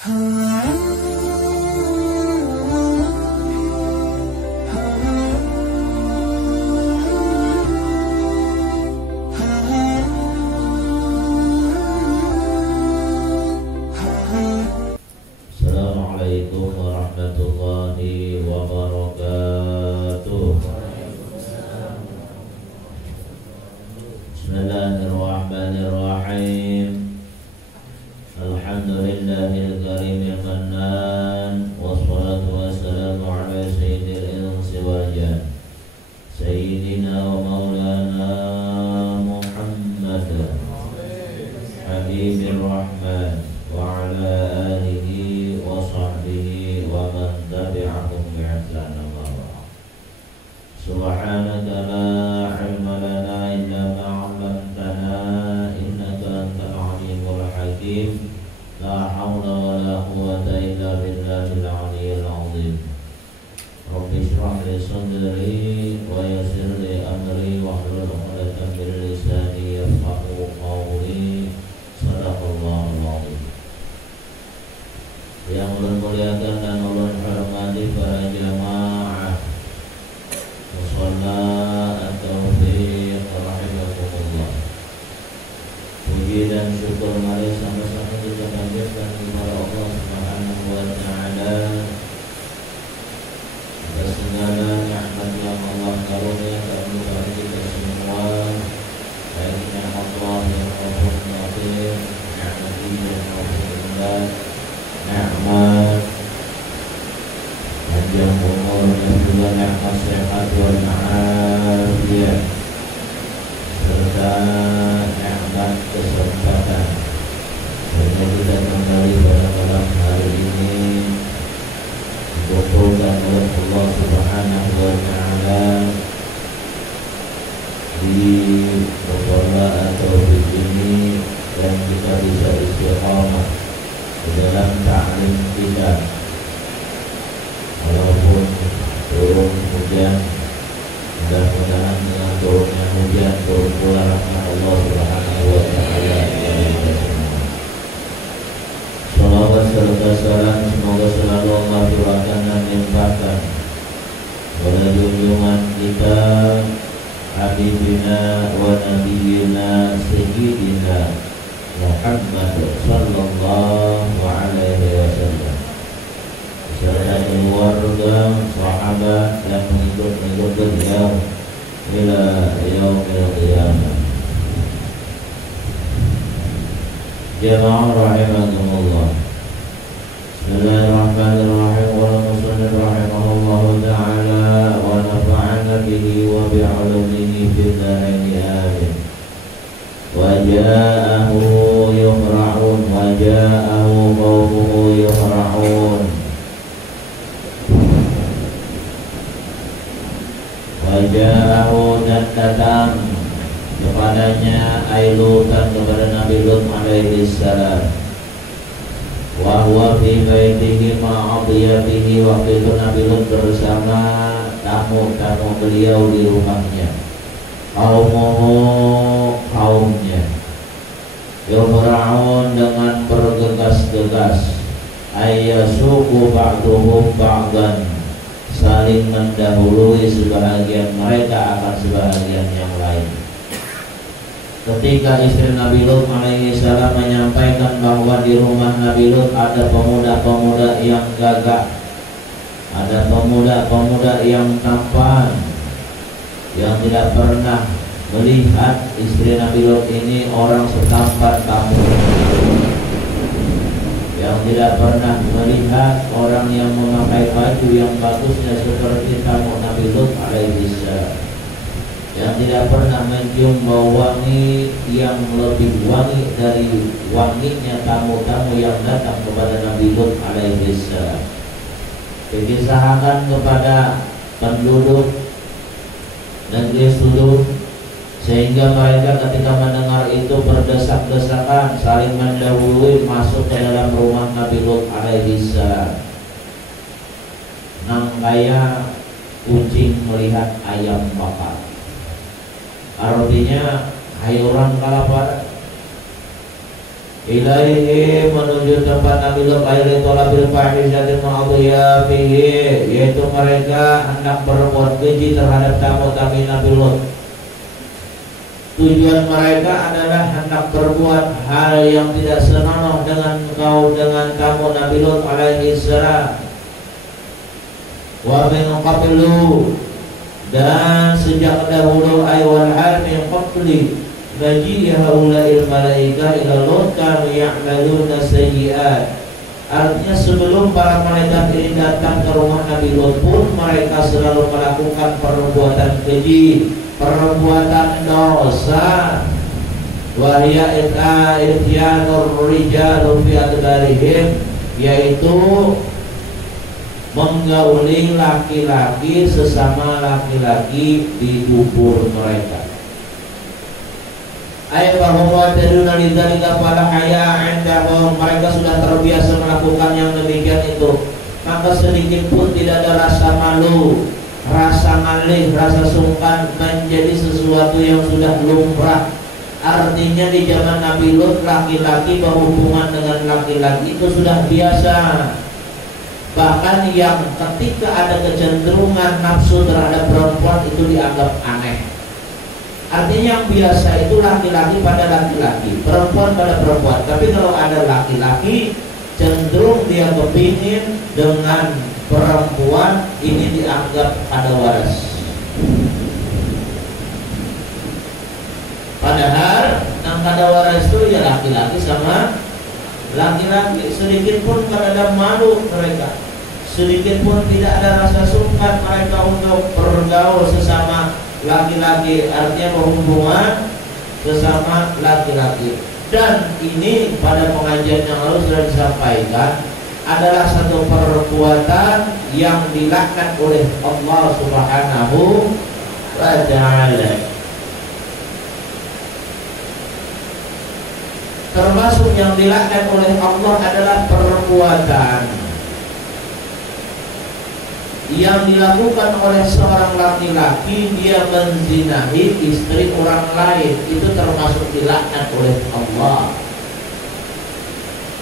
Assalamualaikum warahmatullahi wabarakatuh. Bismillahirrahmanirrahim. Alhamdulillahil karimil mannan, wassalatu wassalamu ala sayyidil insi wal jan, sayyidina wa maulana Muhammad habibir rahman wa ala alihi wa sahbihi wa man tabi'ahum bi ihsan. Subhanaka la ilma lana illa ma 'allamtana innaka antal alimul hakim. La haula wa la quwwata illa billahil aliyyil azim. Rabbi shrah li sadri wa yassir li amri wahlul 'uqdatam min lisani yafqahu qawli. Shadaqallahul azim. Yang ulun muliakan dan ulun hormati para jamaah musalla at-taufiq rahimakumullah. Puji dan syukur mari sama-sama kita panjatkan kepada Allah Subhanahu wa taala atas segala nikmat yang Allah karuniakan kepada kita semua, baik nikmat Allah yang maupun nikmat dunia maupun akhirat, nikmat panjang umur dan juga nikmat sehat wal afiat serta nikmat kesempatan sehingga kita kembali pada malam hari ini dikumpulkan oleh Allah Subhanahu wa taala di mushola atau di sini, dan kita bisa istiqamah di dalam ta'lim kita walaupun turun hujan. Mudah-mudahan dengan turunnya hujan turun pula rahmat Allah Subhanahu wa taala kepada kita semua. Shalawat serta salam semoga selalu Allah curahkan dan limpahkan pada junjungan kita Habibina wa Nabiyina Sayyidina Muhammad sallallahu alaihi wasallam serta keluarga, sahabat dan pengikut-pengikut beliau ila yaumil qiyamah. Jamaah rahimakumullah. Bismillahirrahmanirrahim. Wa musannif rahimahullahu ta'ala wa nafa'ana bihi wa bi'ulumihi fid dharaini amin. Wa ja'ahu yufra'un wa ja'ahu qawmuhu yufra'un. Waja'ahu dan datang kepadanya ailutan kepada Nabi Lut alaihi salam. Wa huwa fi baitihi ma'adiyatihi, waktu itu Nabi Lut bersama tamu-tamu beliau di rumahnya. Kaumnya Yufra'un dengan bergegas-gegas, ayyasuku ba'duhum ba'dan, saling mendahului sebahagian mereka akan sebahagian yang lain. Ketika istri Nabi Lut alaihi salam menyampaikan bahwa di rumah Nabi Lut ada pemuda-pemuda yang gagah, ada pemuda-pemuda yang tampan, yang tidak pernah melihat istri Nabi Lut ini orang setampan tamu, yang tidak pernah melihat orang yang memakai baju yang bagusnya seperti tamu Nabi Lut alaihi salam, yang tidak pernah mencium bau wangi yang lebih wangi dari wanginya tamu-tamu yang datang kepada Nabi Lut alaihi salam. Dikisahkan kepada penduduk negeri Sudut, sehingga mereka ketika mendengar itu berdesak-desakan saling mendahului masuk ke dalam rumah Nabi Lut alaihi salam. Nang kaya kucing melihat ayam bakar, artinya hai orang kalaparan. ilaihi menuju tempat Nabi Lut air tolabil fahishatin ma'adhiya fihi, yaitu mereka hendak berbuat keji terhadap tamu-tamu Nabi Lut. Tujuan mereka adalah hendak berbuat hal yang tidak senonoh dengan tamu Nabi Lut alaihi salam. Wa min qablu, dan sejak dahulu wal hal min qabli maji haula'il malaika ila Lut kanu ya'maluna sayyi'at. Artinya sebelum para malaikat ini datang ke rumah Nabi Lut pun mereka selalu melakukan perbuatan keji, perbuatan dosa. Wa hiya ityanur rijalu fi adbarihim, yaitu menggauli laki-laki sesama laki-laki di dubur mereka. Ayat bahwa taduna lidzalika fala haya 'indahum, mereka sudah terbiasa melakukan yang demikian itu, maka sedikit pun tidak ada rasa malu, rasa ngalih, rasa sungkan menjadi sesuatu yang sudah lumrah. Artinya di zaman Nabi Lut laki-laki berhubungan dengan laki-laki itu sudah biasa. Bahkan yang ketika ada kecenderungan nafsu terhadap perempuan itu dianggap aneh. Artinya yang biasa itu laki-laki pada laki-laki, perempuan pada perempuan. Tapi kalau ada laki-laki cenderung dia kepingin dengan perempuan, ini dianggap ada waras. Padahal yang ada waras itu ya laki-laki sama laki-laki. Sedikit pun tidak ada malu mereka, sedikit pun tidak ada rasa sungkan mereka untuk bergaul sesama laki-laki, artinya berhubungan sesama laki-laki. Dan ini pada pengajian yang lalu sudah disampaikan, adalah satu perbuatan yang dilaknat oleh Allah Subhanahu wa ta'ala. Termasuk yang dilaknat oleh Allah adalah perbuatan yang dilakukan oleh seorang laki-laki, dia menzinahi istri orang lain, itu termasuk dilaknat oleh Allah.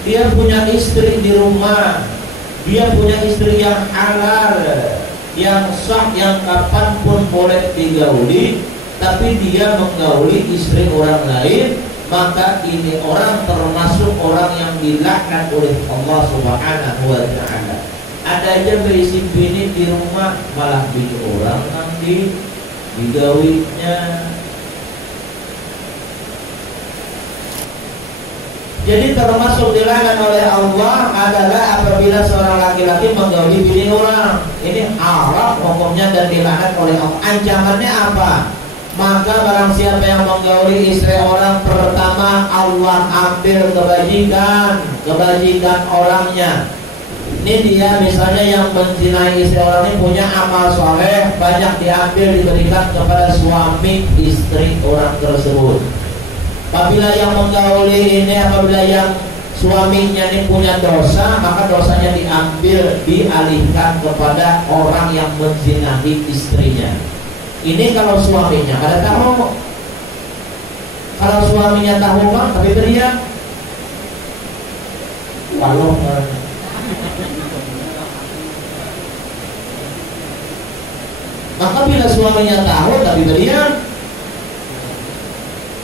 Dia punya istri di rumah, dia punya istri yang halal, yang sah, yang kapanpun boleh digauli, tapi dia menggauli istri orang lain, maka ini orang termasuk orang yang dilaknat oleh Allah Subhanahu wa ta'ala. Ada aja berisi bini di rumah, malah bini orang nanti digawinya. Jadi termasuk dilaknat oleh Allah adalah apabila seorang laki-laki menggauli bini orang. Ini haram hukumnya dan dilaknat oleh Allah. Ancamannya apa? Maka barang siapa yang menggauli istri orang, pertama Allah ambil kebajikan orangnya. Ini dia misalnya yang menzinai istri orang ini punya amal soleh, banyak diambil diberikan kepada suami istri orang tersebut. Apabila yang menggauli ini, apabila yang suaminya ini punya dosa, maka dosanya diambil, dialihkan kepada orang yang menzinai istrinya. Ini kalau suaminya ada tahu. Kalau suaminya tahu kan, tapi dia walau maka bila suaminya tahu tapi berdiam,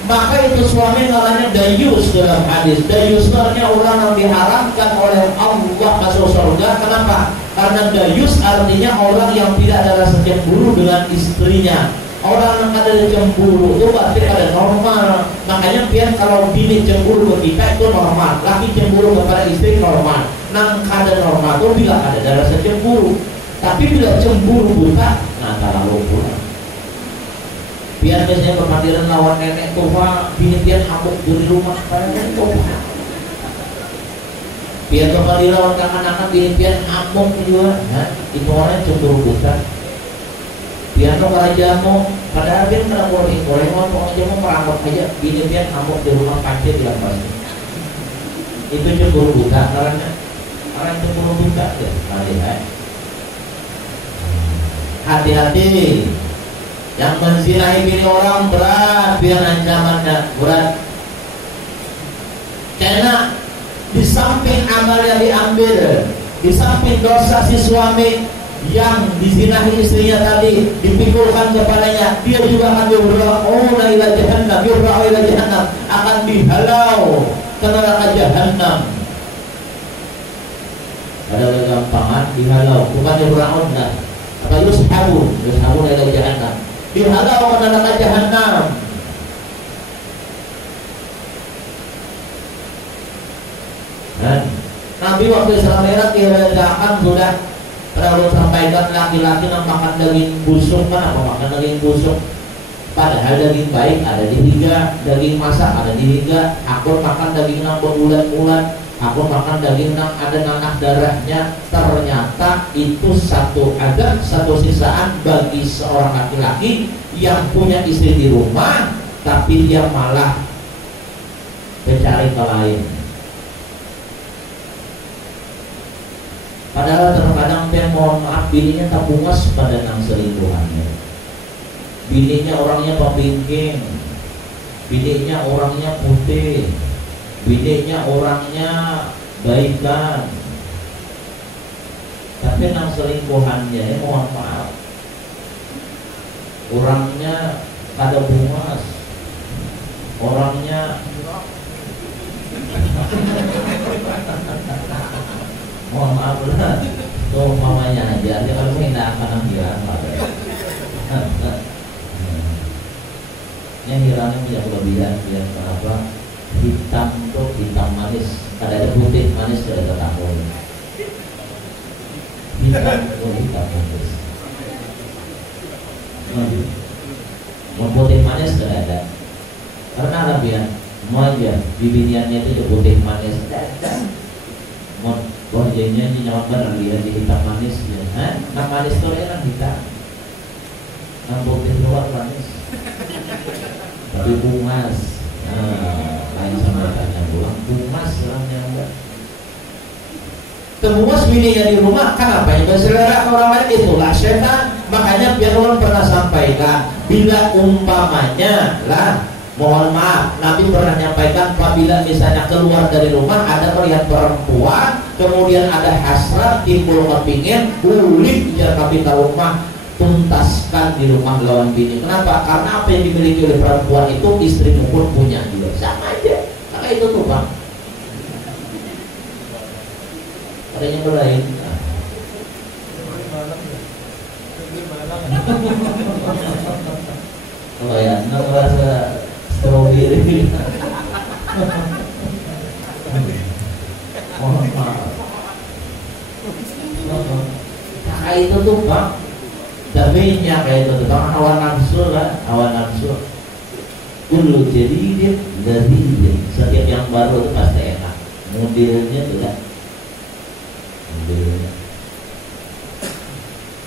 maka itu suami namanya dayus dalam hadis. Dayus artinya orang yang diharamkan oleh Allah masuk surga. Kenapa? Karena dayus artinya orang yang tidak ada rasa cemburu dengan istrinya. Orang yang ada cemburu itu berarti pada normal. Makanya biar kalau bini cemburu ke kita itu normal, laki cemburu kepada istri normal. Nang kada normal itu bila ada rasa cemburu. Tapi bila cemburu buta, nah terlalu pula. Biar biasanya bermadiran lawan nenek tua, bini pian habuk di rumah pada nenek tua. Biar bermadiran lawan anak-anak, bini pian habuk juga. Nah, itu orang cemburu buta. Biar lo kerajamu, padahal biar kena goreng mau aja mau merampok aja, bini pian habuk di rumah pancet yang pasti. Itu cemburu buta karena orang cemburu buta ya, lihat. Hati-hati, yang menzinai bini orang berat, biar ancamannya berat. Karena di samping amalnya diambil, di samping dosa si suami yang dizinahi istrinya tadi dipikulkan kepadanya, dia juga akan yuhra'una ila jahannam, yuhra'u ila jahannam, akan dihalau ke neraka jahannam. Ada kegampangan dihalau, bukan yuhra'un lah. Apa yushabu ila jahannam, dihalau ke neraka jahannam. Dan Nabi waktu Isra Mi'raj diredakan sudah terlalu sampaikan laki-laki yang makan daging busuk. Kenapa makan daging busuk? Padahal daging baik ada di higa, daging masak ada di higa. Aku makan daging nang berulat-ulat, aku makan daging nang ada nanah darahnya. Ternyata itu satu sisaan bagi seorang laki-laki yang punya istri di rumah, tapi dia malah mencari ke lain. Padahal terkadang dia mohon maaf bininya tak puas pada nang selingkuhannya. Bininya orangnya pepingking, bininya orangnya putih, bininya orangnya baikan, tapi nang selingkuhannya mohon maaf orangnya kada puas, orangnya mohon maaf lah, tuh mamanya aja, dia kalau menghina akan hirang lah. Yang hirangnya punya kelebihan, dia kenapa? Hitam tuh hitam manis, ada putih manis dari tetangga. Hitam tuh hitam manis, putih manis tidak ada. Karena Arabian, mau aja bibiniannya itu putih manis, mau wah jadinya nyawa benar dia di hitam manis ya. Nah manis itu enak hitam, nah putih luar manis, tapi pumas. Lain sama tanya pulang pumas orangnya enggak. Temuas bininya di rumah, kenapa yang berselera ke orang lain? Itulah setan. Makanya biar orang pernah sampaikan, bila umpamanya lah, mohon maaf, Nabi pernah menyampaikan apabila misalnya keluar dari rumah ada melihat perempuan, kemudian ada hasrat timbul kepingin, ulik biar Nabi ke rumah, tuntaskan di rumah lawan bini. Kenapa? Karena apa yang dimiliki oleh perempuan itu istrimu pun punya juga, sama aja. Maka itu tuh bang. Ada yang lain. Oh ya, nggak merasa strawberry. Mohon maaf. Nah itu tuh bang. Tapi kayak itu tuh bang, hawa nafsu lah, hawa nafsu. Dulu jadi dia dari dia. Setiap yang baru itu pasti enak. Modelnya tuh kan. Modelnya.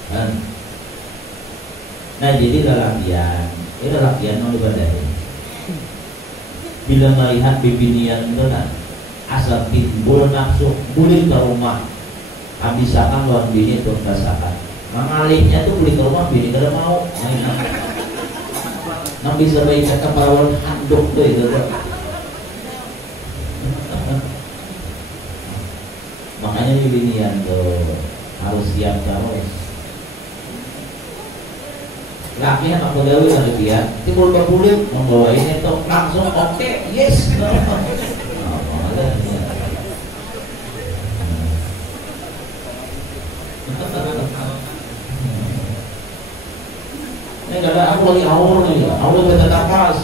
Kan. Nah jadi lelakian, ini lelakian mau dibadai. Bila melihat bibinian itu kan, asal timbul nafsu, buli ke rumah, habisakan lawan bini itu rasakan. Mengalihnya tuh beli ke rumah bini kada mau main apa. Nang bisa baiknya keparuan handuk tuh itu. Makanya bibinian tuh harus siap terus. Laki yang aku gawe kali dia timbul berbulit membawa ini tuh langsung oke, yes. Ini karena aku lagi awur nih, aku lagi baca nafas,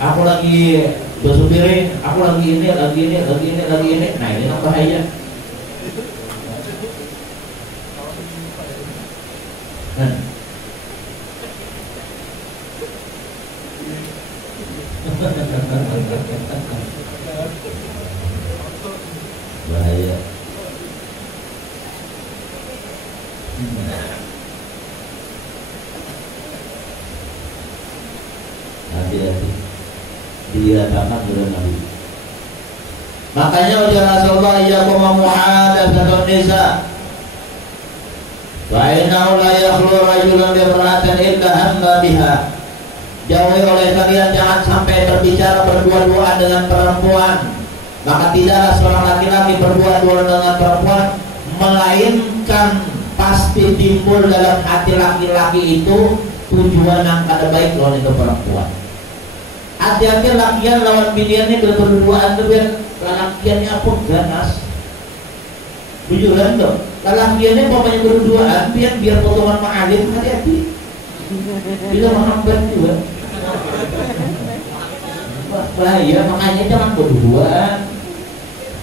aku lagi basuh piring, aku lagi ini. Nah ini yang bahaya. Bahaya. Hati-hati. Dikatakan oleh Nabi. Makanya ujar Rasulullah iyyakum wa muhadatsatun nisa. Wa innahu la yakhlu rajulun bi imra'atin illa hamma biha. Jauhi oleh kalian jangan sampai berbicara berdua-duaan dengan perempuan Maka tidaklah seorang laki-laki berbuat dengan perempuan, melainkan pasti timbul dalam hati laki-laki itu tujuan yang kada baik lawan itu perempuan. Hati-hati lakian lawan biniannya berduaan tuh biar lakiannya apa ganas. Bujuran tuh. Lakiannya bapaknya berduaan biar potongan ma'alim, hati-hati. Bila menghambat juga. Bahaya, makanya jangan berduaan.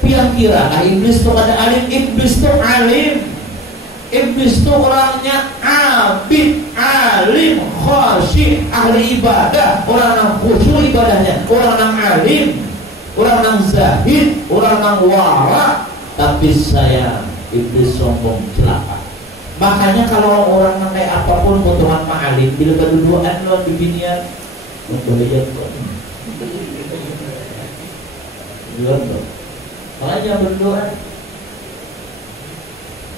Yang kira iblis itu ada alim, iblis itu alim. Iblis itu orangnya abid, alim, khasyih, ahli ibadah, orang yang khusyuk ibadahnya, orang yang alim, orang yang zahid, orang yang wara. Tapi saya iblis sombong, celaka. Makanya kalau orang yang kayak apapun potongan ma'alim, bila berduaan lo di binian, membahaya kok. Makanya berduaan.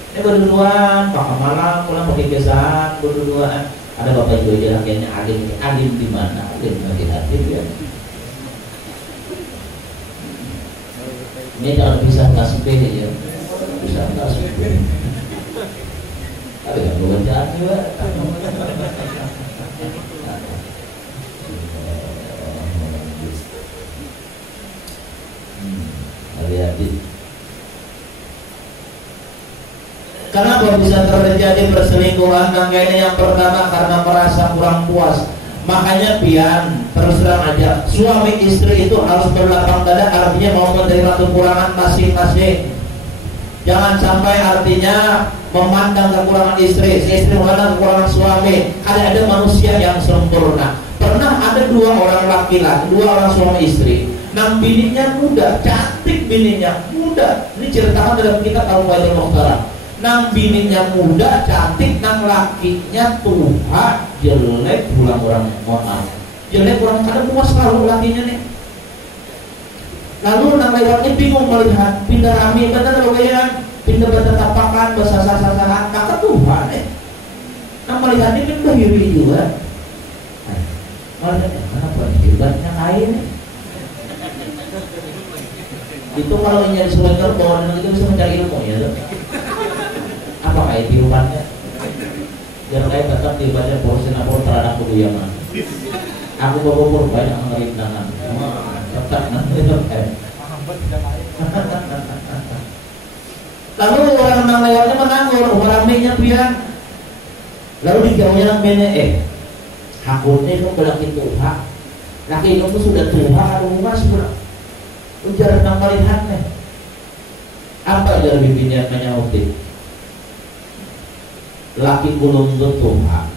Ini berduaan, pakai malam, pulang pakai kesan, berduaan. Ada bapak ibu aja akhirnya alim di mana? Alim di hati ya. Ini jangan bisa tasbih ya, bisa tasbih. Ada yang bacaan juga. Hati-hati. Kenapa bisa terjadi perselingkuhan? Kayaknya yang pertama karena merasa kurang puas. Makanya pian terus terang aja, suami istri itu harus berlapang dada, artinya mau menerima kekurangan masing-masing. Jangan sampai artinya memandang kekurangan istri memandang kekurangan suami. Ada manusia yang sempurna. Pernah ada dua orang laki-laki, dua orang suami istri. Nang bininya muda, cantik bininya muda. Ini ceritakan dalam kitab Al-Faidul Mukhtaram. Nang bininya muda, cantik, nang lakinya tua, jelek, pulang orang mohon jelek, orang kadang puas selalu lakinya nih. Lalu nang lewatnya bingung melihat, pindah rami, bener logayan, pindah bertetapakan, bersasar-sasaran, kakak Tuhan nang melihat ini pindah hiri juga. Melihatnya, kenapa hebatnya kain? Itu kalau nyari sumber bahwa kita bisa mencari ilmu ya. Apa kayak tiupannya? Jangan kayak tetap tiupannya porsi napor terhadap kuduyangan. Aku bawa banyak ngerintangan. Tetap nanti kayak. Lalu orang nang lewatnya menanggur, orang mainnya pian. Lalu dijauhnya nang mainnya hakulnya itu belaki tuha. Laki itu sudah tuha, aduh mas berat. Ujar nang melihatnya. Apa ajar bibinya menyautin? Laki kulung tuha.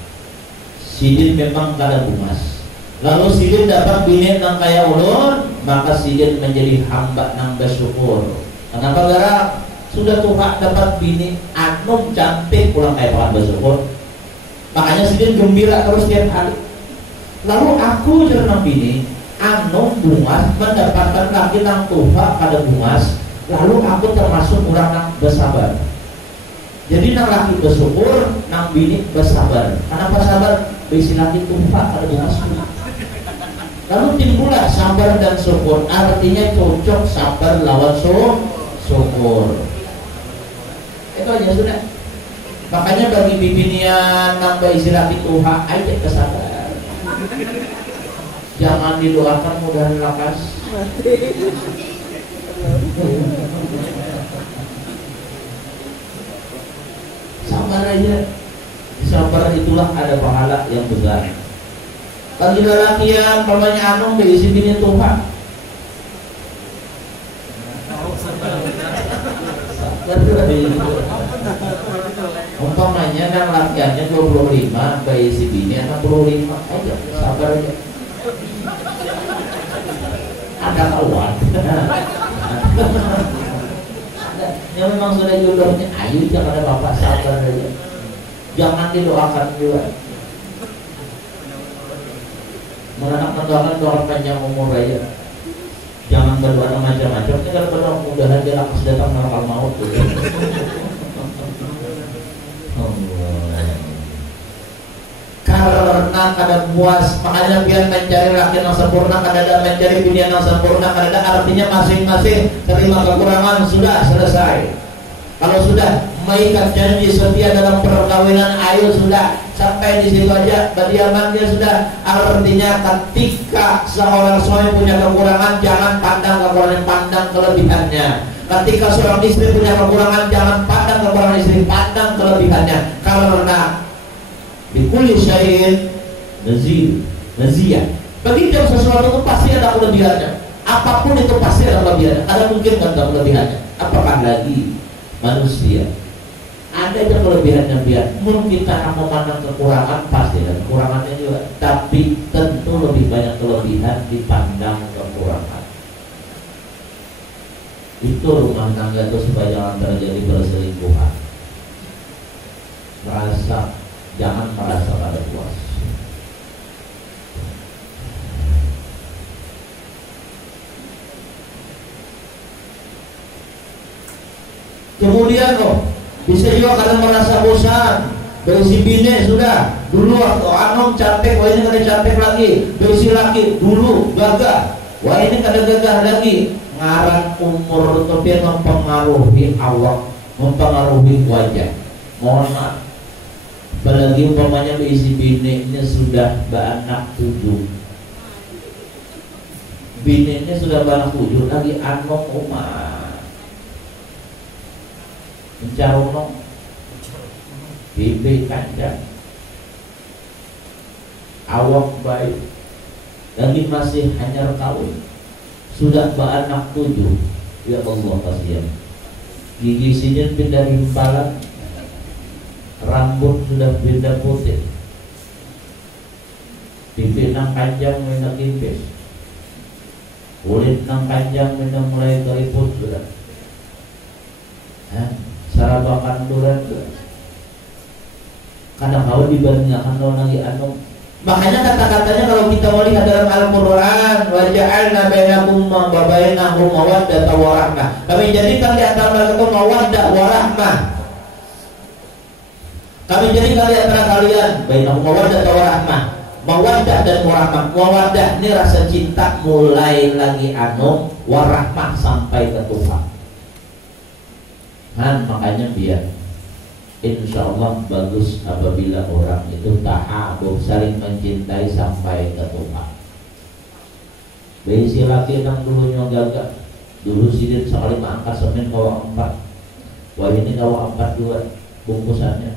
Sidin memang kada bumas. Lalu sidin dapat bini nang kaya ulun, maka sidin menjadi hamba nang bersyukur. Kenapa gara sudah tuha dapat bini anum cantik pulang kaya pakan bersyukur. Makanya sidin gembira terus tiap hari. Lalu aku nang bini anum bungas mendapatkan laki nang tuha kada bungas. Lalu aku termasuk orang nang bersabar. Jadi nang laki bersyukur, nang bini bersabar. Kenapa sabar? Bisi laki tumpah pada bungas. Lalu timbullah sabar dan syukur. Artinya cocok sabar lawan syukur. Itu aja sudah. Makanya bagi bibinian nang bisi laki tuha, aja kesabar. Jangan didoakan mudah lakas. Sabar aja. Sabar itulah ada pahala yang besar. Bagi lelakian pamannya anong berisi bini Tuhan. Umpamanya nang lakiannya 25, berisi bini 65 aja. Sabar aja. Ada kawan. Yang memang sudah jodohnya, ayo jangan ada bapak, sabar aja. Jangan didoakan juga. Mendoakan doa panjang umur aja. Jangan berdoa macam-macam. Ini kalau berdoa mudahan dia lakas datang nakal maut. Karena karena kada puas, makanya biar mencari laki yang sempurna, kada mencari bini yang sempurna, kada artinya masing-masing terima kekurangan sudah selesai. Kalau sudah mengikat janji setia dalam perkawinan, ayo sudah sampai di situ aja, berdiaman dia sudah. Artinya ketika seorang suami punya kekurangan, jangan pandang kekurangan, pandang kelebihannya. Ketika seorang istri punya kekurangan, jangan pandang kekurangan istri, pandang kelebihannya. Karena bikuli syai'in naziyah. Begitu sesuatu itu pasti ada kelebihannya. Apapun itu pasti ada kelebihannya. Ada mungkin kan ada kelebihannya. Apakah lagi manusia ada aja kelebihannya, biar mungkin kita memandang kekurangan pasti ada kekurangannya juga, tapi tentu lebih banyak kelebihan dipandang kekurangan. Itu rumah tangga itu supaya jangan terjadi perselingkuhan. Jangan merasa pada puas. Kemudian bisa juga kadang merasa bosan. Berisi bini sudah, dulu waktu anom cantik, wah ini kada cantik lagi. Berisi laki, dulu gagah, wah ini kada gagah lagi. Ngaran umur itu dia mempengaruhi awak, mempengaruhi wajah. Mohon maaf, apalagi umpamanya berisi bininya sudah beranak 7, bininya sudah beranak 7 lagi anom umar mencarunong bibi kanjang awak baik lagi masih hanyar kawin, sudah beranak 7, ya Allah kasihan. Gigi sinyal pindah rimpalan, rambut sudah pindah putih, pipi nang panjang minta kimpis, kulit nang panjang minta mulai keriput sudah. Sarabakan duran kadang kau dibandingkan lagi anu. Makanya kata-katanya kalau kita melihat dalam Al-Quran, wa ja'alna bainakum wa bainahum mawaddatan wa rahmah. Kami jadikan di antara mereka mawaddah wa rahmah. Kami jadikan di antara kalian bainahum mawaddatan wa rahmah. Mawaddah dan warahmah. Mawaddah ini rasa cinta mulai lagi anu, warahmah sampai ke Tuhan. Makanya biar insya Allah bagus apabila orang itu tahabub, saling mencintai sampai ke Tuhan. Besi laki yang dulunya gagah, dulu sidin sekali mangkat semen kawa 4, wah ini kawa 4 2 bungkusannya.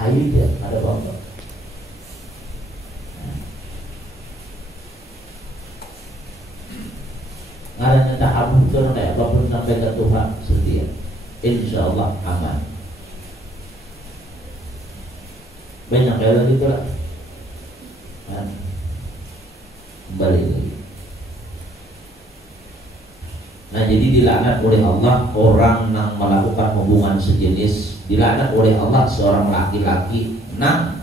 Ayo dia ada bangga. Karena tahabub itu kayak apapun sampai ke Tuhan setia, insya Allah aman. Banyak kayak lagi lah. Kembali lagi. Nah jadi dilaknat oleh Allah orang yang melakukan hubungan sejenis, dilaknat oleh Allah seorang laki-laki yang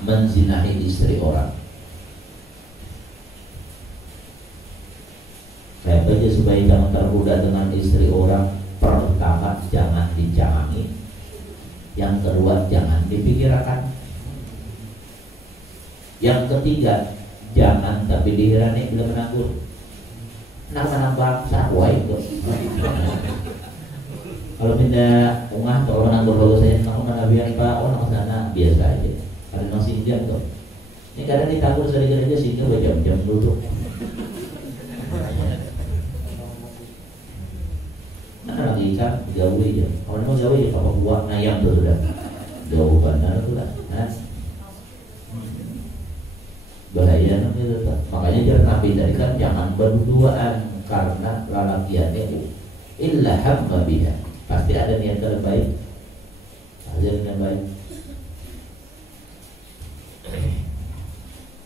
menzinahi istri orang. Saya baca supaya jangan tergoda dengan istri orang. Pertama, jangan dijangangi. Yang kedua, jangan dipikirkan. Yang ketiga, jangan tapi dihirani bila menanggur. Anak-anak bangsa, wah itu. Kalau pindah rumah, kalau menanggur lalu saya nak mana biar Pak, nak sana biasa aja. Ada nang singgah tuh. Ini kadang ditanggur sedikit aja singgah berjam-jam duduk. Nah lagi kan jauh aja, kalau mau jauh aja papa buat ngayam tuh sudah jauh benar tuh lah, bahaya namanya itu. Makanya jangan Nabi tadi kan jangan berduaan karena lalakiannya illa hamma biha, pasti ada niat terbaik, yang baik.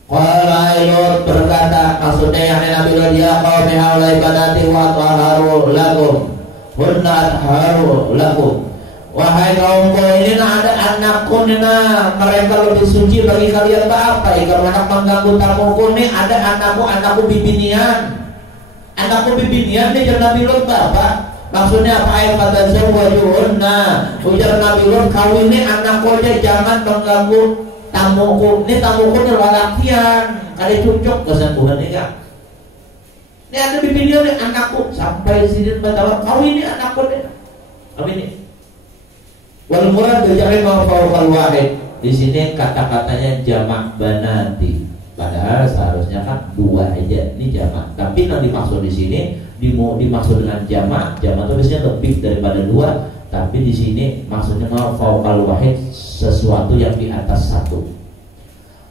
Qala Ayub berkata, maksudnya yang Nabi dia qaumi haula ibadati wa taharu lakum hunna haru lakum. Wahai kaumku ini ada anakku nina, mereka lebih suci bagi kalian apa? Kalau anak mengganggu tamuku nih ada anakku bibinian. Anakku bibinian nih jangan Nabi Lut bapak. Maksudnya apa ayat kata zawwajuhunna? Ujar Nabi Lut, kawinnya anakku aja, jangan mengganggu tamuku. Ini tamuku ini lalakian, kali cocok kesembuhan ini kan. Ini ada di video nih anakku, sampai sini bertawar kawinnya anakku nih. Apa ini? Wal murad bijari ma fawqal wahid. Di sini kata-katanya jamak banati. Padahal seharusnya kan dua aja, ini jamak. Tapi yang dimaksud di sini dimaksud dengan jamak itu biasanya lebih daripada dua. Tapi di sini maksudnya ma fawqal wahid, sesuatu yang di atas satu.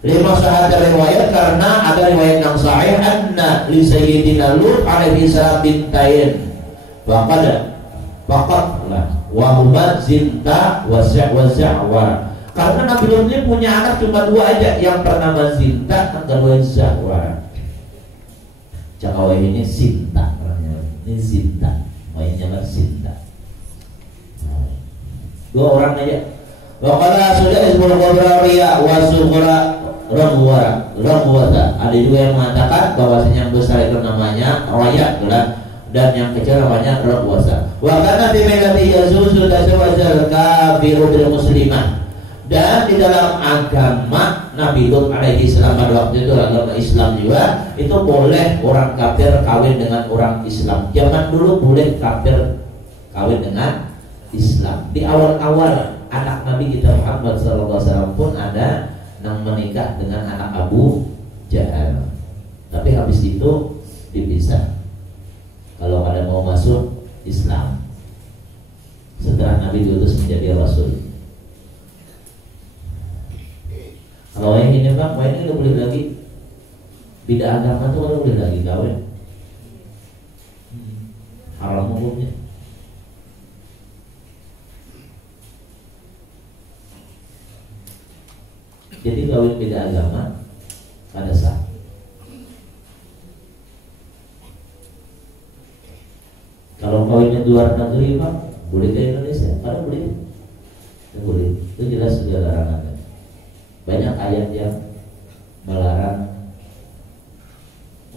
Lima sahabat riwayat, karena ada riwayat yang sahih anna li sayyidina Lut alaihi salam bintain. Faqad lah wa huma zinta wa za'wa. Karena Nabi Lut ini punya anak cuma dua aja, yang bernama Zinta, yang kedua Zahwa. Cakawai ini Sinta, ini Zinta, mainnya kan Sinta. Dua orang aja. Wakala sudah ismul qabrariya wa sughra ramwata. Ada juga yang mengatakan bahwasanya yang besar itu namanya Raya dan yang kecil namanya Ramwasa. Wa kana fi millati yazuzu tasawwajal kafiru bil muslimah. Dan di dalam agama Nabi Lut alaihi salam pada waktu itu, agama Islam juga, itu boleh orang kafir kawin dengan orang Islam. Zaman dulu boleh kafir kawin dengan Islam. Di awal-awal anak Nabi kita Muhammad SAW pun ada yang menikah dengan anak Abu Jahal. Tapi habis itu dipisah. Kalau kalian mau masuk Islam setelah Nabi diutus menjadi Rasul. Kalau yang ini Pak, ini nggak boleh lagi. Beda agama tuh nggak boleh lagi kawin. Haram hukumnya. Jadi kawin beda agama ada sah. Kalau kawinnya luar negeri Pak, boleh ke Indonesia? Ada boleh? Tidak boleh. Itu jelas sudah larangan. Banyak ayat yang melarang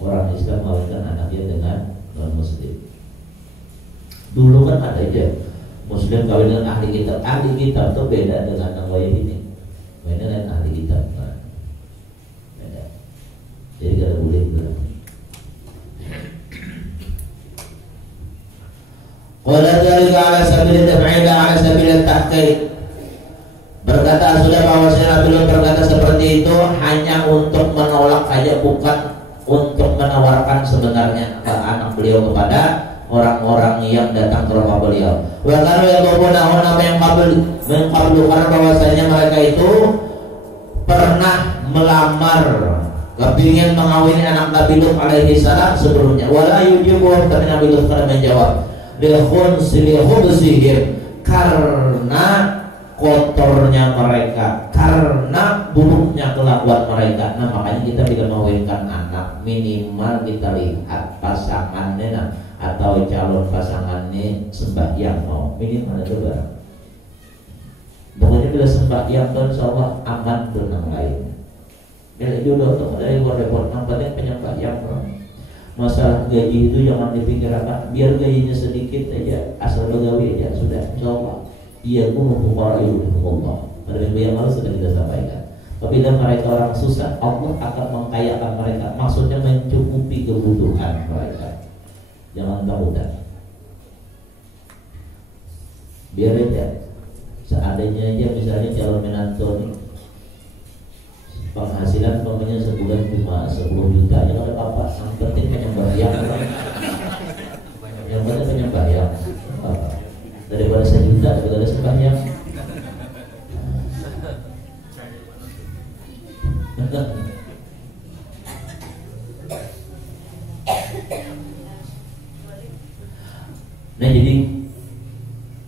orang Islam mengawinkan anaknya dengan non-Muslim. Dulu kan ada aja Muslim kawin dengan ahli kitab. Ahli kitab itu beda dengan yang wayang ini. Beda dengan ahli kitab. Beda. Jadi kalau boleh berarti. Qala dzalika ala sabilit tab'ida ala sabilit tahqiq. Berkata sudah bahwasanya Nabi Lut berkata seperti itu hanya untuk menolak saja, bukan untuk menawarkan sebenarnya ke anak beliau kepada orang-orang yang datang ke rumah beliau. Wa kanu yaquluna nama yang qablu, karena bahwasanya mereka itu pernah melamar, kepingin mengawini anak Nabi Lut alaihi salam sebelumnya. Wala yujibu, tapi Nabi Lut pernah menjawab lihubsihim, karena kotornya mereka, karena buruknya kelakuan mereka. Nah makanya kita bila mengawinkan anak, minimal kita lihat pasangannya atau calon pasangannya sembahyang mau, minimal itu barang. Pokoknya bila sembahyang kan insyaallah aman dengan lain. Bila jodoh untuk dari repot, yang penting penyembahyang. Masalah gaji itu jangan dipikirkan, biar gajinya sedikit aja, asal begawi aja sudah insyaallah. Ia pun fuqara Allah. Pada minggu yang lalu sudah kita sampaikan. Apabila mereka orang susah, Allah akan mengkayakan mereka. Maksudnya mencukupi kebutuhan mereka. Jangan mudah. Biar aja. Seadanya aja, misalnya calon menantu nih, penghasilan pokoknya sebulan cuma 10 juta, ya nggak apa-apa. Yang penting penyembahyang. Yang penting penyembahyang. Daripada 1 juta daripada sembahyang. Nah jadi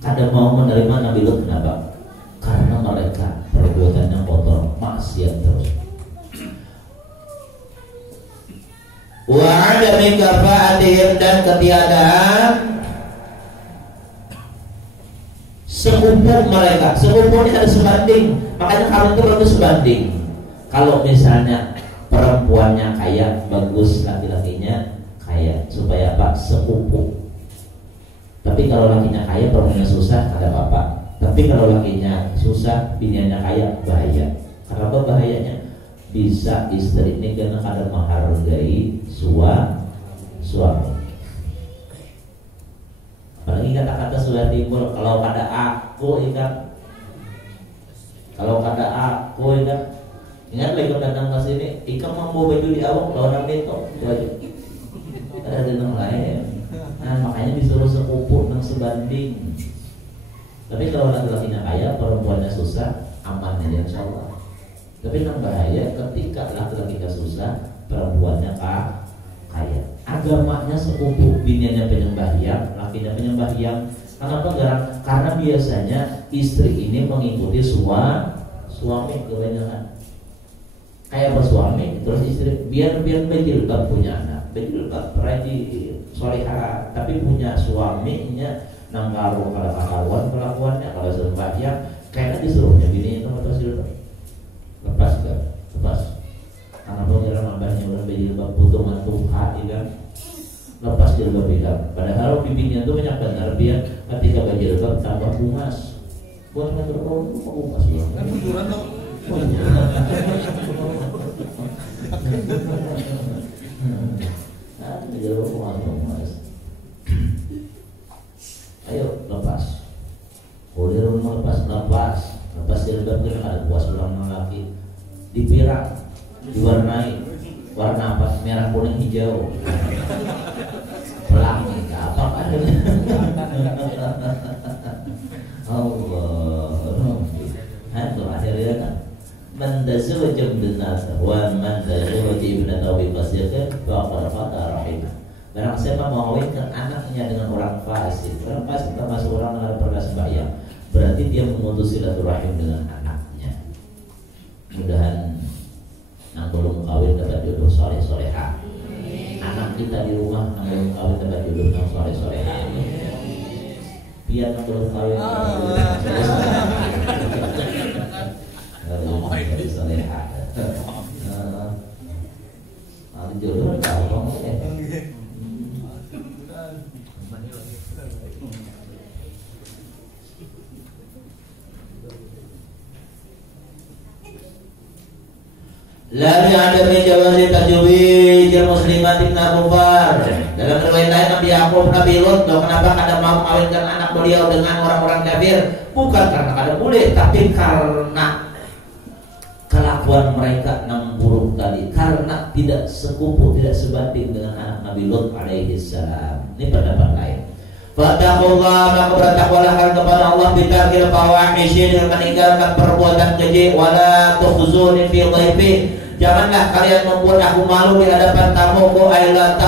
ada mau menerima Nabi Lut, kenapa? Karena mereka perbuatannya kotor, maksiat terus. Wa adami kafaatihim, dan ketiadaan sekupu mereka. Sekupu ini ada sebanding. Makanya kalau itu bagus sebanding. Kalau misalnya perempuannya kaya, bagus laki-lakinya kaya. Supaya apa? Sekupu. Tapi Tapi kalau lakinya kaya, perempuannya susah, ada apa-apa. Tapi kalau lakinya susah, biniannya kaya, bahaya. Kenapa bahayanya? Bisa istri ini karena kadang menghargai suami. Apalagi kata-kata sudah timbul, kalau kata aku ikan, ingat lagi datang ke sini, ikan membawa baju di awak, orang itu baju. Ada yang lain. Nah, makanya disuruh sekupu nang sebanding. Tapi kalau laki-lakinya kaya, perempuannya susah, aman ya insya Allah. Tapi yang bahaya ketika laki-lakinya susah, perempuannya kaya. Agamanya sekupu, biniannya penyembahyang, lakinya penyembahyang. Kenapa? Karena biasanya istri ini mengikuti suami kebanyakan. Kayak bersuami, terus istri biar berjilbab punya anak, berjilbab rajin, solehah, tapi punya suaminya nangkaru kalau kawan kelakuannya kalau sembahyang kayaknya disuruhnya bini itu atau silap lepas kan, lepas. Karena pengiran abahnya udah berjilbab putungan tuha, kan lepas jilbab hilang. Padahal bibinya itu banyak benar biar ketika berjilbab tambah bungas. Buat ngatur kaum bungas loh. Kan bujuran dong. Ayo lepas. Boleh rumah lepas jilbab kita ada puas ulang laki. Dipirang, diwarnai, warna apa? Merah, kuning, hijau. Pelangi, apa ada? Allah. Itu akhirnya kan. Man tazawwaja ibnatahu wa man tazawwaja ibnatahu bi fasyiqin faqad qata rahimah. Barang siapa mengawinkan anaknya dengan orang fasik, orang fasik termasuk orang yang pernah sembahyang, berarti dia memutus silaturahim dengan anaknya. Mudahan yang belum kawin dapat jodoh soleh-solehah. Anak kita di rumah yang belum kawin dapat jodoh yang soleh-solehah. Biar yang belum kawin soleh-solehah. Jodoh tahu ya. Lalu ada menjawab tajwid muslimatin kufar. Dalam riwayat lain Nabi Yakub, Nabi Lut, kenapa kadang mau kawinkan anak beliau dengan orang-orang kafir? Bukan karena kadang boleh, tapi karena kelakuan mereka 60 kali, karena tidak sekupu, tidak sebanding dengan anak Nabi Lut alaihi salam. Ini pendapat lain. Fattaqullah, maka bertakwalah kepada Allah bitarkil fawahish, dengan meninggalkan perbuatan keji, wala tukhzuni fi dhaifi. Janganlah kalian membuat aku malu di hadapan tamuku, la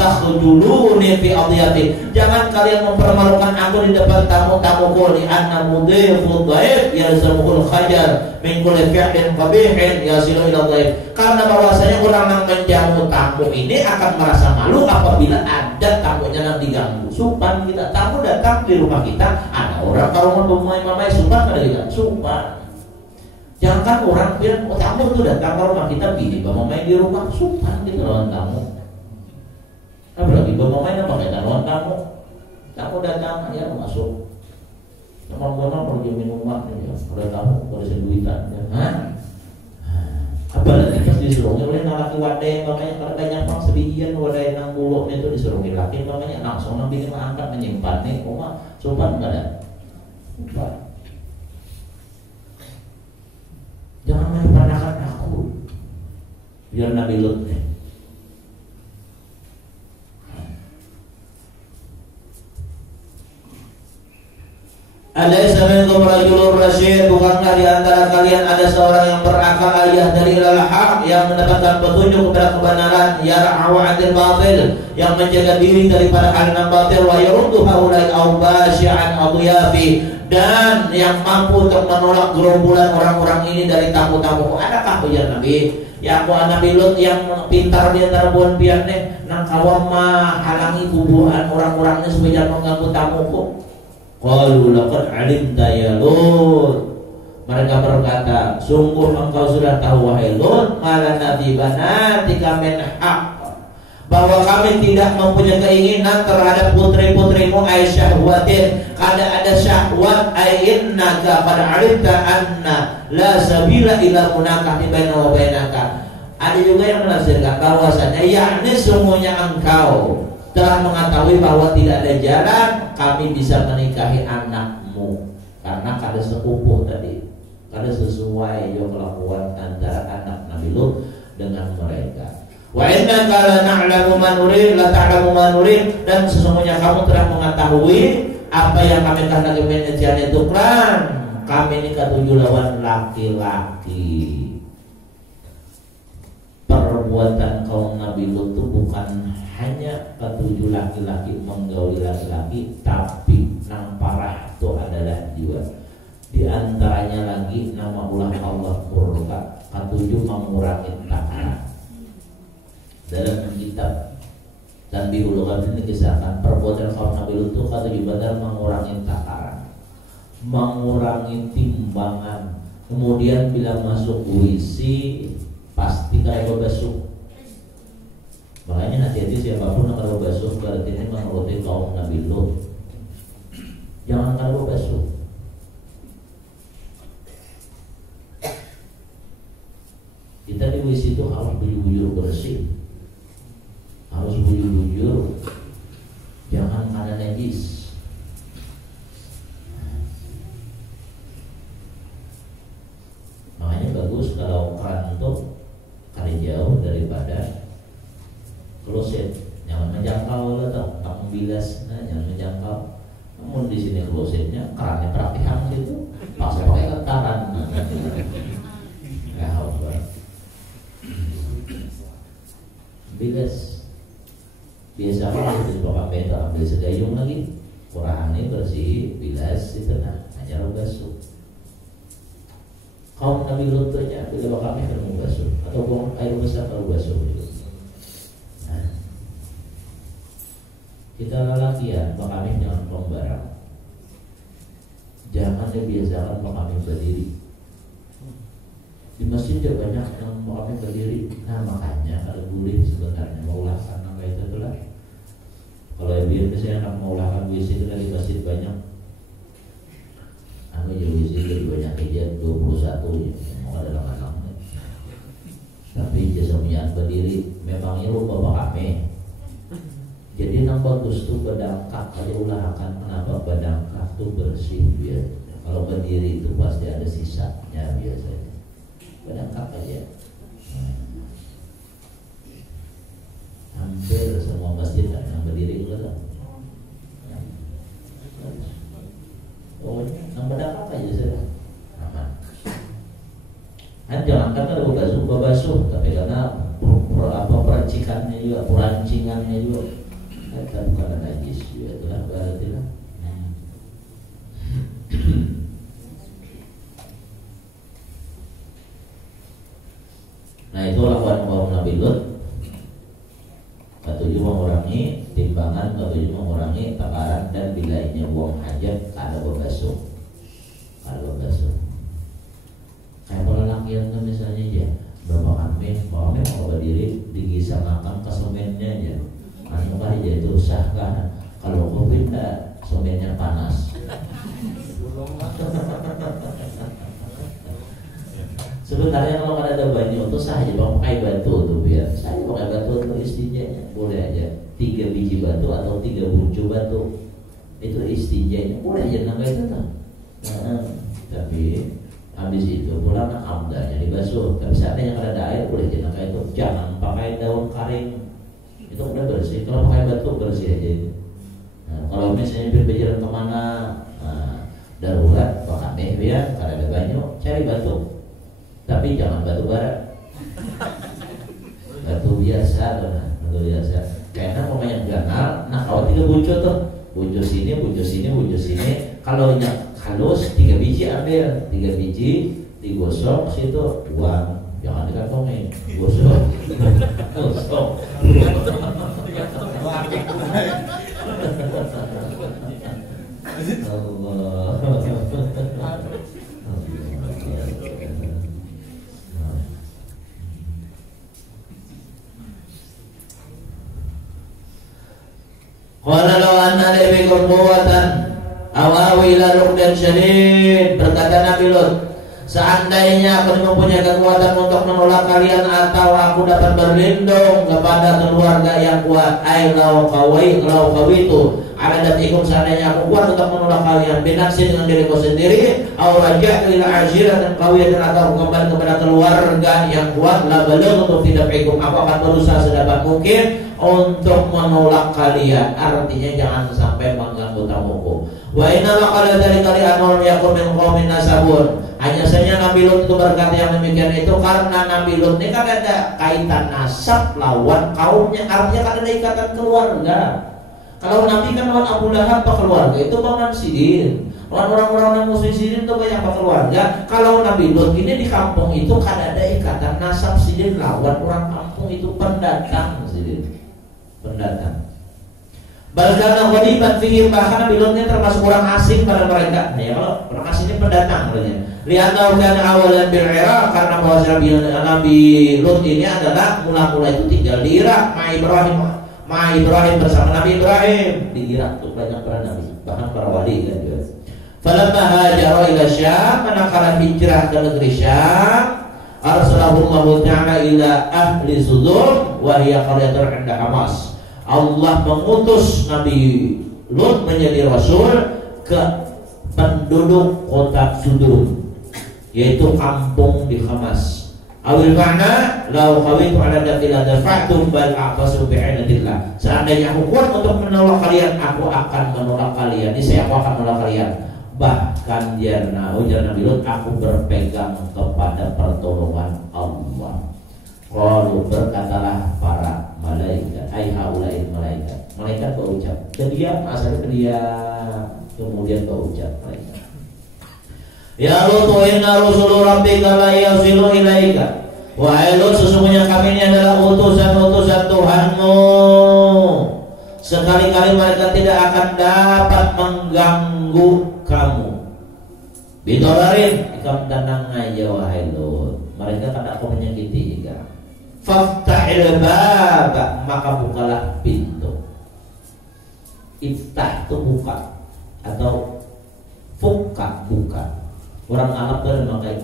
takhduluni fi adiyati. Jangan kalian mempermalukan aku di depan tamu-tamuku, li anna mudhifud dhaif yalzamuhul khajar min kulli fi'lin qabihin yasilu ila dhaif. Karena bahwasanya orang yang menjamu tamu ini akan merasa malu apabila ada tamunya yang diganggu. Supan kita, tamu datang di rumah kita, ada orang kalau mau mamai supan kada kita, supan. Jangan orang bilang tamu itu datang ke rumah kita, bini bawa main di rumah, supan gitu lawan tamu. Apalagi bawa main apa kayak lawan tamu. Tamu datang ya masuk. Cuma bono pergi minuman ya, ada tamu ada seduitan ya. Hah? Apalagi pas disuruhnya oleh nalaki wadai, makanya kalau banyak pang sebijian wadai nang bulu itu disuruh laki, makanya langsung nang bikin angkat menyimpan nih, oma supan enggak ada. Supan. Jangan merendahkan aku. Biar Nabi Lut nih. Alaysa minkum rajulun rasyid, bukankah di antara kalian ada seorang yang berakal, ayah dari al-haq, yang mendapatkan petunjuk kepada kebenaran, yar'u 'anil batil, yang menjaga diri daripada hal yang batil, wa yurdu haulai awbashi'an adhiyafi, dan yang mampu untuk menolak gerombolan orang-orang ini dari tamu-tamu. Adakah ujar Nabi? Ya aku Nabi Lut yang pintar di antara buan pian nih, nang kawam mah halangi kuburan orang-orangnya supaya jangan mengganggu tamuku. Qalu laqad 'alimta ya Lut. Mereka berkata, sungguh engkau sudah tahu wahai Lut, malana fi banatika min haqq, bahwa kami tidak mempunyai keinginan terhadap putri-putrimu aisyahwatin, kada ada syahwat ainnaka qad alita anna la sabila ila munakahi baina wa bainaka. Ada juga yang menafsirkan bahwasanya yakni sungguhnya engkau telah mengetahui bahwa tidak ada jalan kami bisa menikahi anakmu, karena kada sepupuh tadi, kada sesuai yo kelakuan antara anak Nabi Lut dengan mereka. Wa innaka la na'lamu ma nurid la ta'lamu ma nurid, dan sesungguhnya kamu telah mengetahui apa yang kami kehendaki menjadikan itu kan kami ini ketujuh lawan laki-laki. Perbuatan kaum Nabi Lut itu bukan hanya ketujuh laki-laki menggauli laki-laki, tapi nang parah itu adalah jiwa. Di antaranya lagi nama ulah Allah murka, ketujuh mengurangi takaran. Dalam kitab Tanbihul Ghamid ini kisahkan perbuatan kaum Nabi Lut itu ketujuh benar mengurangi takaran, mengurangi timbangan. Kemudian bila masuk WC pasti kayak basuh. Makanya hati-hati siapapun yang kalau basuh berarti ini menuruti kaum Nabi Lut. Jangan kalau basuh. Kita di WC itu harus bujur-bujur bersih, harus bujur-bujur, jangan ada najis. Makanya bagus kalau keran itu kali jauh daripada kloset, jangan menjangkau atau tak membilas, jangan menjangkau. Namun di sini klosetnya kerannya praktikan gitu, pakai kentaran. Ya Allah. Bilas biasa kalau di bawah itu ambil segayung lagi, kurangnya bersih, bilas itu hanya basuh. Kaum Nabi Lut aja bila kami kalau basuh atau buang air besar kalau basuh gitu. Nah, kita lelakian kami jangan pembarang, jangan dibiasakan kami berdiri. Di masjid juga banyak yang mau kami berdiri. Nah makanya kalau boleh sebenarnya mengulahkan kayak itu lah. Kalau biar misalnya nak mengulahkan WC itu dari masjid banyak. Aku jadi WC jadi banyak aja 21 ya. Mau ada lama-lama. Tapi jasamian berdiri memangnya lupa bapak kami. Jadi yang bagus tuh bedangkak aja ulahkan. Kenapa bedangkak tuh bersih biar. Kalau berdiri itu pasti ada sisanya biasanya. Bedangkak aja. Hampir semua masjid ada yang berdiri juga lah. Oh, yang bedangkak aja sudah aman. Jangan kata basuh, tapi karena peracikannya juga, perancingannya juga, kita bukan najis juga, itulah berarti lah. Nah itu lakukan kaum Nabi Lut. Ketujuh mengurangi timbangan, ketujuh mengurangi takaran, dan bila ini buang hajat ada berbasuh, kayak pola lakian tuh misalnya ya, bapak kami mau berdiri digisang akan ke semennya aja, anu kali aja itu sah kan? Kalau kopi enggak, semennya panas. Sebenarnya kalau ada banyak itu sah aja pakai batu tuh biar saya pakai batu untuk istinjanya boleh aja 3 biji batu atau 3 bucu batu itu istinjanya boleh aja nambah itu tuh. Tapi habis itu pulang amdanya dibasuh. Tapi seandainya ada air boleh aja nambah itu, jangan pakai daun karing itu udah bersih. Kalau pakai batu bersih aja itu. Nah, kalau misalnya berjalan kemana darurat pakai ya kalau ada banyak cari batu. Tapi jangan batu bara, batu biasa, batu biasa. Karena pemain ganal, nah kalau 3 bucu tuh, bucu sini. Kalau halus 3 biji ambil, 3 biji digosok situ buang, jangan dikantongin, gosok. Qala law anna li bikum quwwatan aw awi ila ruknin syadid. Berkata Nabi Lut, seandainya aku mempunyai kekuatan untuk menolak kalian atau aku dapat berlindung kepada keluarga yang kuat, ai law qawitu adatikum, seandainya aku kuat untuk menolak kalian binafsi dengan diriku sendiri, aw raja'tu ila ashiratin qawiyatin, atau kembali kepada keluarga yang kuat, la balagtu fi daf'ikum, aku akan berusaha sedapat mungkin untuk menolak kalian. Artinya jangan sampai mengganggu tamuku. Wa inna maqala dzalika li annahu yakun min qaumin nasabun. Hanya saja Nabi Lut itu berkata yang demikian itu karena Nabi Lut ini kan ada kaitan nasab lawan kaumnya, artinya kan ada ikatan keluarga. Kalau Nabi kan lawan Abu Lahab keluarga itu paman Sidin, lawan orang-orang musuh Sidin itu banyak keluarga. Kalau Nabi Lut ini di kampung itu kan ada ikatan nasab Sidin lawan orang kampung itu pendatang Sidin, pendatang. Bahkan ghaliban fihim, bahkan Nabi Lut ini termasuk orang asing pada mereka. Nah, ya kalau orang asing ini pendatang artinya. Lihatlah kan awalan bil Iraq, karena bahwa Nabi Lut ini adalah mula-mula itu tinggal di Irak, Ma Ibrahim bersama Nabi Ibrahim di Irak tuh banyak para nabi, bahkan para wali kan juga. Falamma hajara ila Syam, manakala hijrah ke negeri Syam, arsalahullahu ta'ala ila ahli Sudum wa hiya qaryatun 'inda Hamas. Allah mengutus Nabi Lut menjadi rasul ke penduduk kota Sudum, yaitu kampung di Hamas. Awil makna lau qawitu ala dafila dafa'tum bal a'tasu bi'inatillah. Seandainya aku kuat untuk menolak kalian, aku akan menolak kalian. Ini aku akan menolak kalian. Bahkan ujar Nabi Lut, aku berpegang kepada pertolongan Allah. Qalu, berkatalah para malaikat, ai haulail malaikat. Malaikat berucap, kediam, asalnya kediam, kemudian berucap malaikat, ya Lut, inna rusulu rabbika la yasilu ilaika. Wahai Lut, sesungguhnya kami ini adalah utusan-utusan Tuhanmu. Sekali-kali mereka tidak akan dapat mengganggu kamu. Bidolarin, ikam tenang aja wahai Lut. Mereka kan aku menyakiti ya. Faftahil bab, maka bukalah pintu. Iftah itu buka, atau buka. Orang Arab itu memakai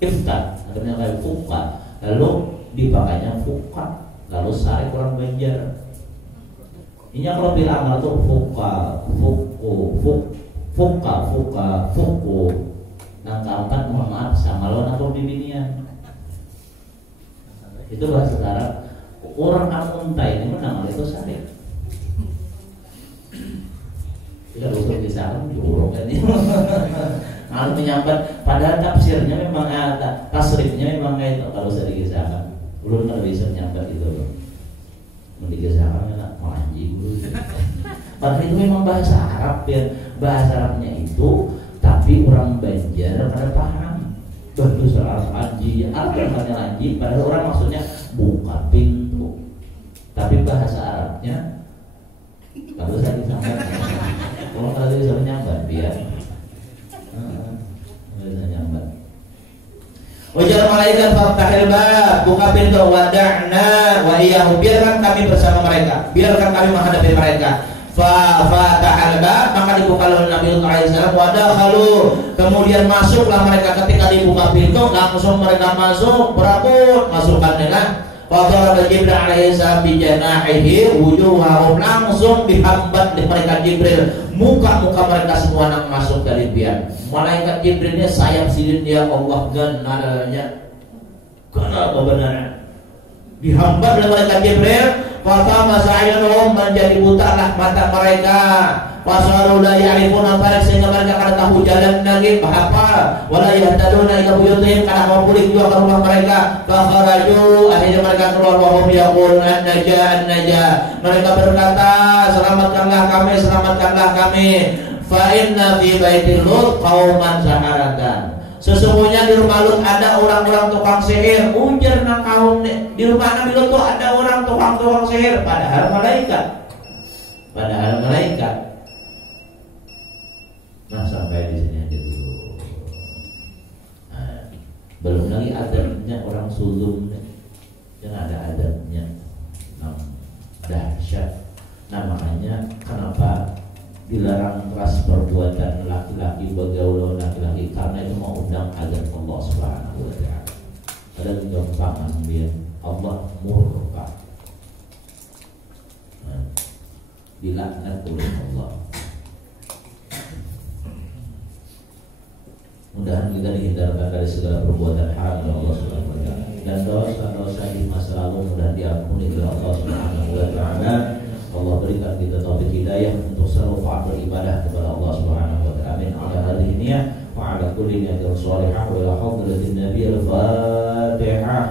iftah, akhirnya kayak fuka, lalu dipakainya fuka, lalu sari orang Banjar. Ini kalau bila amal itu fuku. Nah keempat mohon maaf sama lawan atau bibinian. Itu bahasa Arab. Orang Amuntai ini menang itu sari. Tidak usah disahkan diurung kan ini. Kalau menyambat, padahal tafsirnya memang ada, tasrifnya memang itu. Kalau saya dikisahkan, belum kalau bisa menyambat itu loh. Dikisahkan enak malanji dulu. Padahal itu memang bahasa Arab ya, bahasa Arabnya itu, tapi orang Banjar pada paham. Bahasa Arab anji, apa yang anji? Padahal orang maksudnya buka pintu, tapi bahasa Arabnya kalau saya disangka, kalau tadi bisa menyambat biar. Wajar malaikat fathahil bab, buka pintu, wada'na wa iyyahu, biarkan kami bersama mereka, biarkan kami menghadapi mereka. Fatahal bab, maka dibuka oleh Nabi Lut alaihissalam, wadakhalu, kemudian masuklah mereka. Ketika dibuka pintu, langsung mereka masuk, berabut, masukkan dengan Fadharaba Jibril alaihissalam bijanahihi wujuhahum, langsung dihambat di mereka Jibril, muka-muka mereka semua nak masuk dari biar. Malaikat Jibrilnya sayap sidin dia Allah ganaranya, karena kebenaran dihambat oleh malaikat Jibril. Fatama sa'ayunuhum, menjadi butalah mata mereka. Fasaru la ya'rifuna tariq, sehingga mereka kada tahu jalan lagi apa. Wala yahtaduna ila buyutihim, kada mau pulang juga ke rumah mereka. Fakharaju, akhirnya mereka keluar, wahum yaqulun an-najah. Mereka berkata, selamatkanlah kami. Fa inna fi baitil Lut qauman saharatan. Sesungguhnya di rumah Lut ada orang-orang tukang sihir. Ujar nang kaum di rumah Nabi Lut tuh ada orang tukang sihir, padahal malaikat. Nah, sampai di sini aja dulu. Nah, belum lagi adabnya orang Sudum, yang ada adabnya dahsyat. Nah, makanya kenapa dilarang keras perbuatan laki-laki, bergaul laki-laki, karena itu mengundang azab Allah Subhanahu wa taala. Ada gampangan dia Allah murka, dilaknat oleh Allah. Mudah-mudahan kita dihindarkan dari segala perbuatan haram oleh Allah Subhanahu wa taala, dan dosa-dosa di masa lalu mudah diampuni oleh Allah Subhanahu wa taala. Allah berikan kita taufik hidayah untuk selalu taat beribadah kepada Allah Subhanahu wa taala. Amin. Ala hadhihi niyyah wa ala kulli niyatin shalihah wa ila hadratin nabi al-Fatihah.